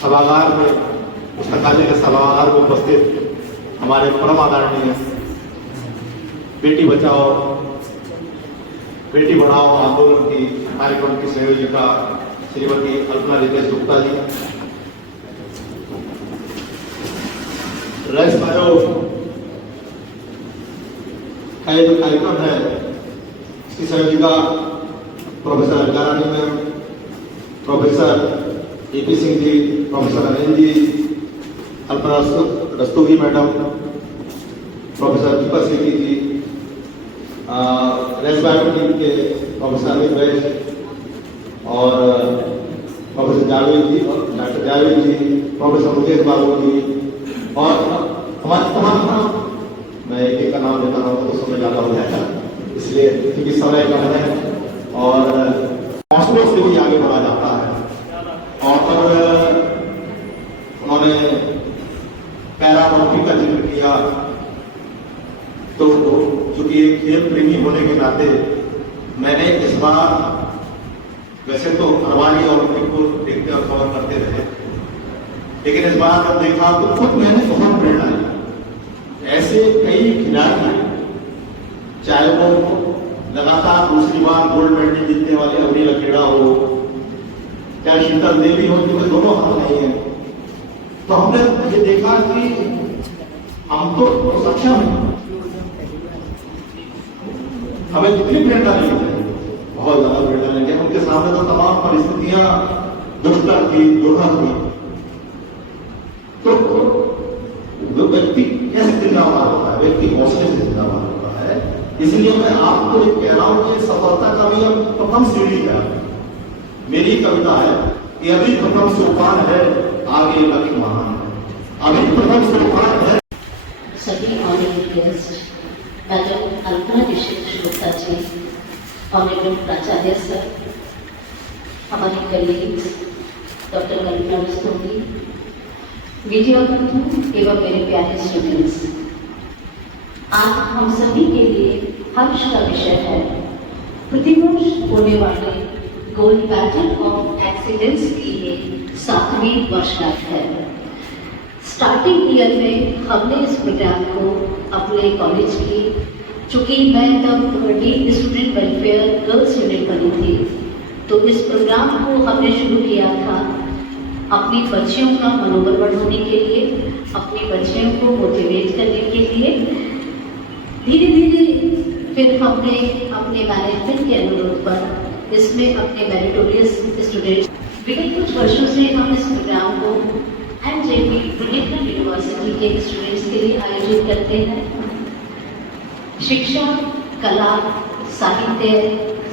सभागार में, पुस्तकालय के सभागार में उपस्थित हमारे परम आदरणीय बेटी बचाओ बेटी पढ़ाओ आंदोलन की कार्यक्रम की संयोजिका श्रीमती अल्पना रितेश गुप्ता जी, रेस आयोग का ये जो कार्यक्रम है इसकी संयोजिका professor Alkarani ma'am, professor AP. Singh ji, professor Anil ji, Alpana Rastogi madam, professor Deepak Singh ji, रेस बायो टीम के प्रोफेसर अमित वैश्य और प्रोफेसर जावेद जी और डॉक्टर जावेद जी, प्रोफेसर मुकेश बाबू जी और हमारे तमाम, मैं एक एक का नाम लेता हूँ तो समय ज़्यादा हो जाएगा, इसलिए क्योंकि समय कम है और हौसलों से भी आगे बढ़ा जाता है। और उन्होंने पैरालंपिक का जिक्र किया, तो चूंकि एक खेल प्रेमी होने के नाते मैंने इस बार, वैसे तो हर बार ही ओलंपिक को देखते और कवर करते रहे, लेकिन इस बार जब देखा तो खुद मैंने बहुत प्रेरणा ली। ऐसे कई खिलाड़ी हैं, चाहे वो लगातार दूसरी बार गोल्ड मेडल जीतने वाले अवनी लखेड़ा हो, चाहे शीतल देवी हो, जिनमें दोनों हाथ नहीं है, तो हमने ये देखा कि हम तो सक्षम हैं, हमें जितनी प्रेरणा नहीं है बहुत ज्यादा प्रेरणा नहीं है। उनके सामने तो तमाम परिस्थितियां दुष्कर थी, दुर्गम थी, तो वो व्यक्ति कैसे जिंदाबाद होता है, व्यक्ति हौसले से जिंदाबाद होता है। इसलिए मैं आपको ये कह रहा हूं कि सफलता का भी अब प्रथम सीढ़ी है। मेरी कविता है कि अभी प्रथम सोपान है, आगे लक्ष्य महान है। अभी प्रथम सोपान है। सभी honourable guest, madam Alpana Ritesh Gupta ji, honourable प्राचार्य सर, हमारे colleagues doctor Kalpana Rastogi, video बंधु एवं मेरे प्यारे स्टूडेंट्स, आज हम सभी के लिए हर्ष का विषय है प्रतिवर्ष होने वाले गोल्ड मेडल ऑफ एक्सीलेंस की ये 7वीं वर्षगांठ है। स्टार्टिंग ईयर में हमने इस प्रोग्राम को अपने कॉलेज की, चूंकि मैं तब dean student welfare girls unit बनी थी, तो इस प्रोग्राम को हमने शुरू किया था अपनी बच्चियों का मनोबल बढ़ाने के लिए, अपनी बच्चियों को मोटिवेट करने के लिए। धीरे धीरे फिर हमने अपने मैनेजमेंट के अनुरोध पर इसमें अपने मेरिटोरियस स्टूडेंट्स, विगत कुछ वर्षों से हम इस प्रोग्राम को एमजेपी बुंदेलखंड यूनिवर्सिटी के स्टूडेंट्स के लिए आयोजित करते हैं। शिक्षा, कला, साहित्य,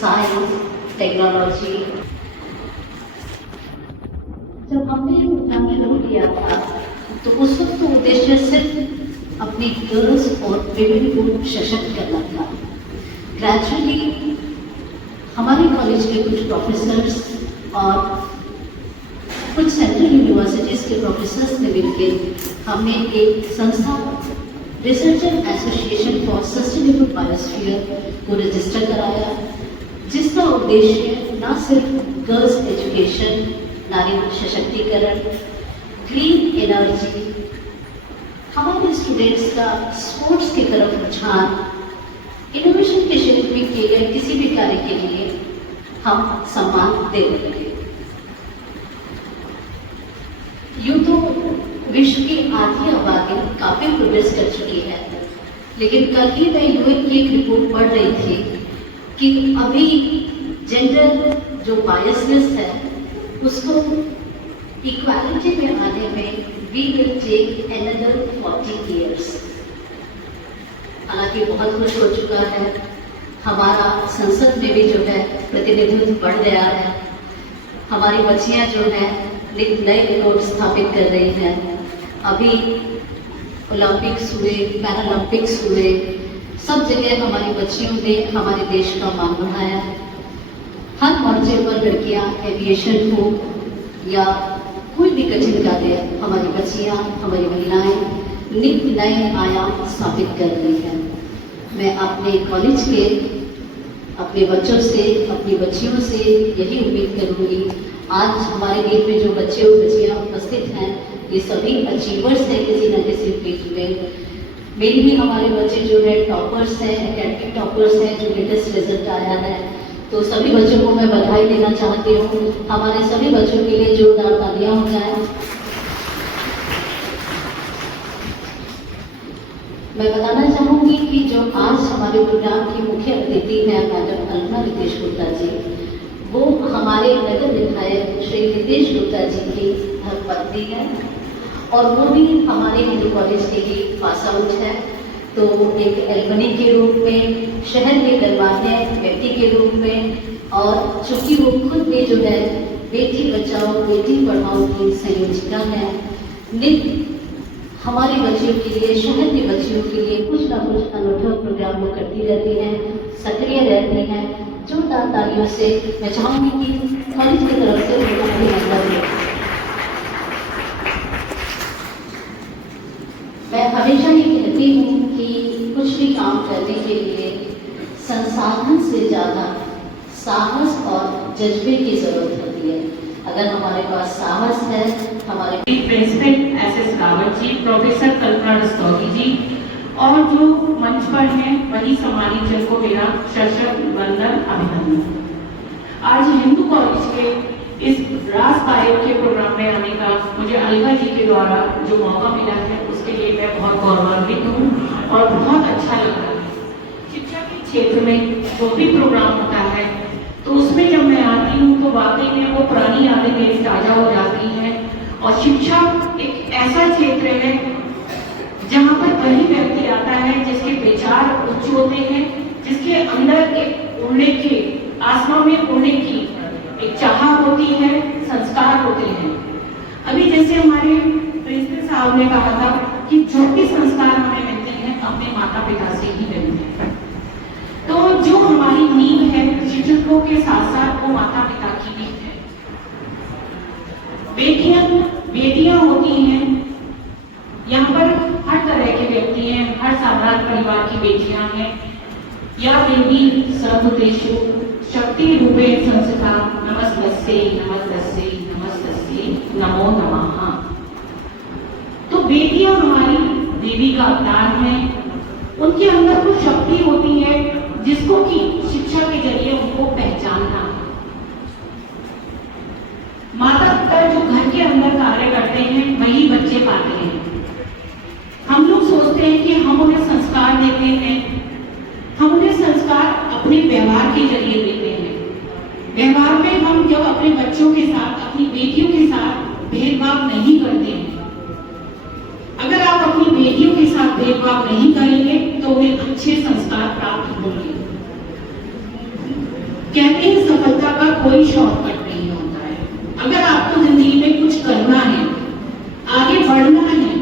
साइंस, टेक्नोलॉजी। जब हमने ये प्रोग्राम शुरू किया था तो उस वक्त तो उद्देश्य सिर्फ अपनी गर्ल्स और विमेन को सशक्त करना था। ग्रेजुअली हमारे कॉलेज के कुछ प्रोफेसर्स और कुछ सेंट्रल यूनिवर्सिटीज़ के प्रोफेसर्स ने मिलकर हमने एक संस्था researcher association for sustainable biosphere को रजिस्टर कराया, जिसका उद्देश्य न सिर्फ गर्ल्स एजुकेशन, नारी सशक्तिकरण, ग्रीन एनर्जी, हमारे स्टूडेंट्स का स्पोर्ट्स की तरफ रुझान, इनोवेशन के क्षेत्र में किए गए किसी भी कार्य के लिए हम सम्मान दे रहे हैं। यूं तो विश्व की आधी आबादी काफी प्रोग्रेस कर चुकी है, लेकिन कल ही मैं यूएन की एक रिपोर्ट पढ़ रही थी कि अभी जेंडर जो बायसनेस है उसको इक्वालिटी में आने में we will take another 40 years। हालांकि बहुत कुछ हो चुका है, हमारा संसद में भी जो है प्रतिनिधित्व बढ़ गया है, हमारी बच्चियां जो हैं नए रिकॉर्ड स्थापित कर रही हैं। अभी ओलंपिक्स हुए, पैरालंपिक्स हुए, सब जगह हमारी बच्चियों ने हमारे देश का मान बढ़ाया। हर मोर्चे पर लड़कियां, एविएशन हो या कोई भी कठिन कार्य, हमारी बच्चियां, हमारी महिलाएं नित्य नए आयाम स्थापित कर रही हैं। मैं अपने कॉलेज के अपने बच्चों से, अपनी बच्चियों से यही उम्मीद करूंगी, आज हमारे बीच में जो बच्चे और बच्चियां उपस्थित उपस्थित हैं, ये सभी अचीवर्स हैं किसी न किसी फील्ड में। मेरी भी हमारे बच्चे जो है टॉपर्स हैं, एकेडमिक टॉपर्स हैं, जो लेटेस्ट रिजल्ट आया है, तो सभी बच्चों को मैं बधाई देना चाहती हूँ। हमारे सभी बच्चों के लिए जोरदार तालियां हो जाए। मैं बताना चाहूंगी कि जो आज हमारे प्रोग्राम की मुख्य अतिथि है मैडम अल्पना रितेश गुप्ता जी, वो हमारे नगर विधायक श्री रितेश गुप्ता जी की धर्मपत्नी है और वो भी हमारे हिंदू कॉलेज के ही पास आउट है। तो एक एल्बनी के रूप में, शहर के गणमान्य व्यक्ति के रूप में, और चूंकि वो खुद भी जो है बेटी बचाओ बेटी पढ़ाओ की संयोजिका है, नित्य हमारी बच्चियों के लिए, शहर की बच्चियों के लिए कुछ ना कुछ अनूठा प्रोग्राम वो करती रहती हैं, सक्रिय रहती हैं। जोरदार तालियों से मैं चाहूंगी कि कॉलेज की तरफ से उनको अभिनंदन दें। मैं हमेशा ये कहती हूँ कि कुछ भी काम करने के लिए संसाधन से ज़्यादा साहस और जज्बे की जरूरत होती है। अगर हमारे पास साहस है, हमारे principal SS Rawat ji, professor कल्पना रस्तौगी जी और जो मंच पर हैं वही सम्मानित जन को मेरा सशक्त वंदन अभिनंदन। आज हिंदू कॉलेज के इस रास गायक के प्रोग्राम में आने का मुझे अलका जी के द्वारा जो मौका मिला है उसके लिए मैं बहुत गौरवान्वित हूँ और बहुत अच्छा लग रहा है। शिक्षा के क्षेत्र में जो भी प्रोग्राम होता है तो उसमें जब मैं आती हूँ तो वाकई में वो पुरानी यादें मेरी ताजा हो जाती हैं। और शिक्षा एक ऐसा क्षेत्र है जहाँ पर वही व्यक्ति आता है जिसके विचार उच्च होते हैं, जिसके अंदर एक उड़ने की, आसमान में उड़ने की एक चाह होती है, संस्कार होते हैं। अभी जैसे हमारे प्रिंसिपल साहब ने कहा था कि जो भी संस्कार हमें मिलते हैं अपने माता पिता से ही मिलते हैं। तो जो हमारी नींव है शिक्षकों के साथ साथ वो माता पिता की भी है। बेटियां होती हैं, यहाँ पर हर तरह के व्यक्ति हैं, हर साधारण परिवार की बेटियां हैं। या देवी सर्वदेशु शक्ति रूपे संस्था नमस्तस्यै नमस्तस्यै नमस्तस्यै नमो नमः। तो बेटियां हमारी देवी का अवतार हैं, उनके अंदर कुछ शक्ति होती है जिसको कि शिक्षा के जरिए उनको पहचानना है। माता पिता जो घर के अंदर कार्य करते हैं वही बच्चे पाते हैं। हम लोग सोचते हैं कि हम उन्हें संस्कार देते हैं, हम उन्हें संस्कार अपने व्यवहार के जरिए देते हैं। व्यवहार में हम जब अपने बच्चों के साथ, अपनी बेटियों के साथ भेदभाव नहीं करते हैं, अगर आप अपनी बेटियों के साथ भेदभाव नहीं करेंगे तो उन्हें अच्छे संस्कार प्राप्त होंगे। कहते हैं सफलता का कोई शॉर्टकट नहीं होता है। अगर आपको जिंदगी में कुछ करना है, आगे बढ़ना है,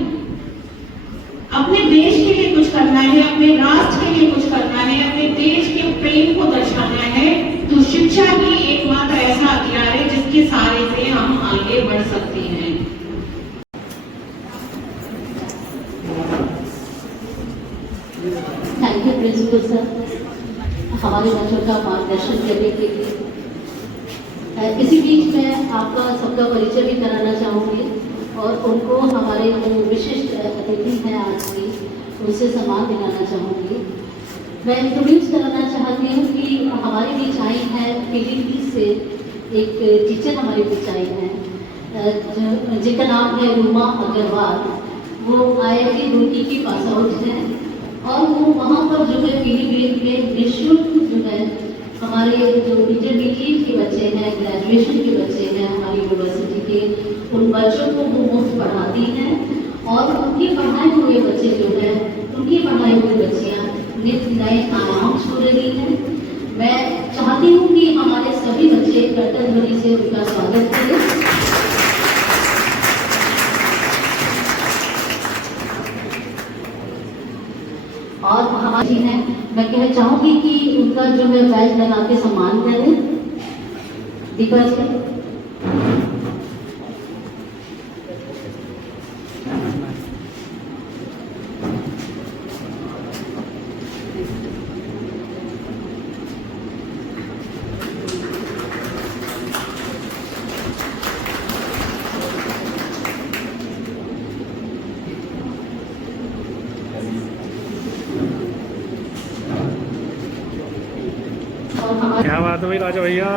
अपने देश के लिए कुछ करना है, अपने राष्ट्र के लिए कुछ करना है, अपने देश के प्रेम को दर्शाना है, तो शिक्षा ही एकमात्र ऐसा हथियार है जिसके सहारे से हम आगे बढ़ सकते हैं। थैंक यू प्रिंसिपल सर हमारे बच्चों का मार्गदर्शन करने के लिए। इसी बीच मैं आपका सबका परिचय भी कराना चाहूँगी और उनको हमारे जो विशिष्ट अतिथि हैं आज की उनसे सम्मान दिलाना चाहूँगी। मैं इंट्रोड्यूस कराना चाहती हूँ कि हमारे बीच आई हैं पीलीभीत से एक टीचर हमारे बीच आई हैं जिनका नाम है रूमा अग्रवाल। वो IIT रुड़की की पास आउट हैं और वो वहाँ पर जो है पीलीभीत में निःशुल्क जो है हमारे जो इंटरमीडिएट के बच्चे हैं, ग्रेजुएशन के बच्चे हैं हमारी यूनिवर्सिटी के, उन बच्चों को वो मुफ्त पढ़ाती हैं और उनके पढ़ाए हुए बच्चे जो है, उनकी पढ़ाई हुई बच्चियाँ नित्य नए आयाम छू रही हैं। मैं चाहती हूँ कि हमारे सभी बच्चे कर्तव्य ध्वनि से उनका स्वागत करें। और हमारी हैं, मैं कहना चाहूँगी कि उनका जो है बैच लगा के सम्मान करें। दीपा जी क्या बात है भाई राजा भैया।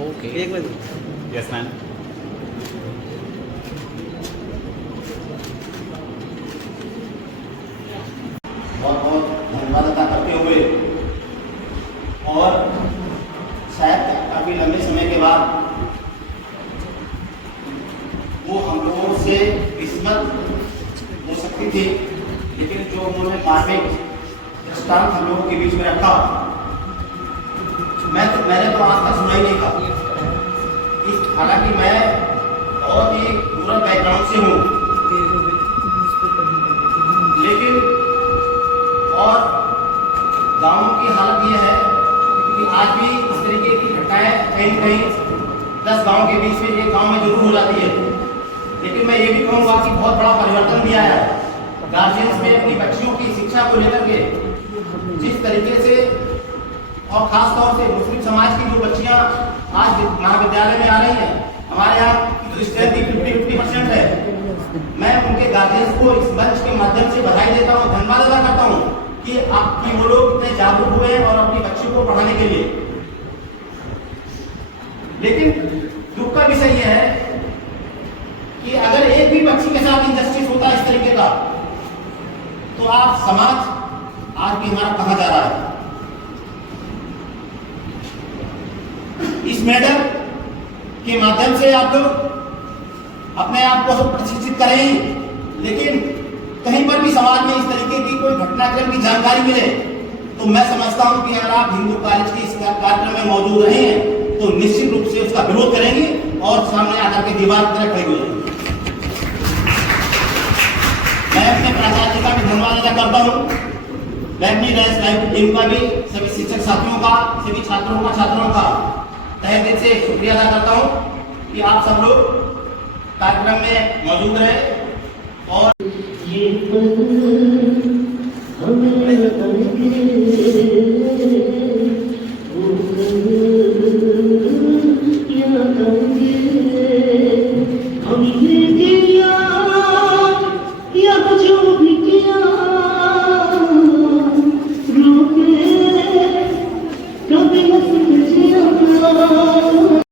ओके एक मिनट। Yes ma'am. बहुत बहुत धन्यवाद अदा करते हुए और शायद काफ़ी लंबे समय के बाद वो हम लोगों से किस्मत हो सकती थी, लेकिन जो उन्होंने मार्मिक दृष्टांत हम लोगों के बीच में रखा, मैंने तो आज तक सुना ही नहीं था। हालांकि मैं बहुत ही रूरल बैकग्राउंड से हूँ, लेकिन और गाँव की हालत ये है कि आज भी इस तरीके की घटनाएं कहीं कहीं 10 गाँव के बीच में एक गाँव में जरूर हो जाती है। लेकिन मैं ये भी कहूँगा कि बहुत बड़ा परिवर्तन भी आया है गार्जियंस में अपनी बच्चियों की शिक्षा को लेकर के। जिस तरीके से और खास तौर से मुस्लिम समाज की जो बच्चियां आज महाविद्यालय में आ रही हैं, हमारे यहाँ स्ट्रेंथ 50% है। मैं उनके गार्जियंस को इस मंच के माध्यम से बधाई देता हूँ, धन्यवाद अदा करता हूँ कि आपकी वो लोग इतने जागरूक हुए और अपनी बच्चियों को पढ़ाने के लिए। लेकिन दुख का विषय यह है कि अगर एक भी बच्ची के साथ इंजस्टिस होता है इस तरीके का, तो आप समाज आज भी हमारा कहाँ जा रहा है। इस मेडल के माध्यम से आप लोग अपने आप को प्रशिक्षित करें, लेकिन कहीं पर भी समाज में इस तरीके की कोई घटनाक्रम की जानकारी मिले तो मैं समझता हूं कि अगर आप हिंदू कॉलेज के इस कार्यक्रम में मौजूद रहे हैं तो निश्चित रूप से उसका विरोध करेंगे और सामने आकर के दीवार की तरह खड़े हो जाएंगे। मैं अपने प्राचार्य का भी धन्यवाद अदा करता हूँ, मैं अपनी लाइफ टीम का भी, सभी शिक्षक साथियों का, सभी छात्रों का, छात्राओं का तहे दिल से शुक्रिया अदा करता हूँ कि आप सब लोग कार्यक्रम में मौजूद रहे। और ये पल हमें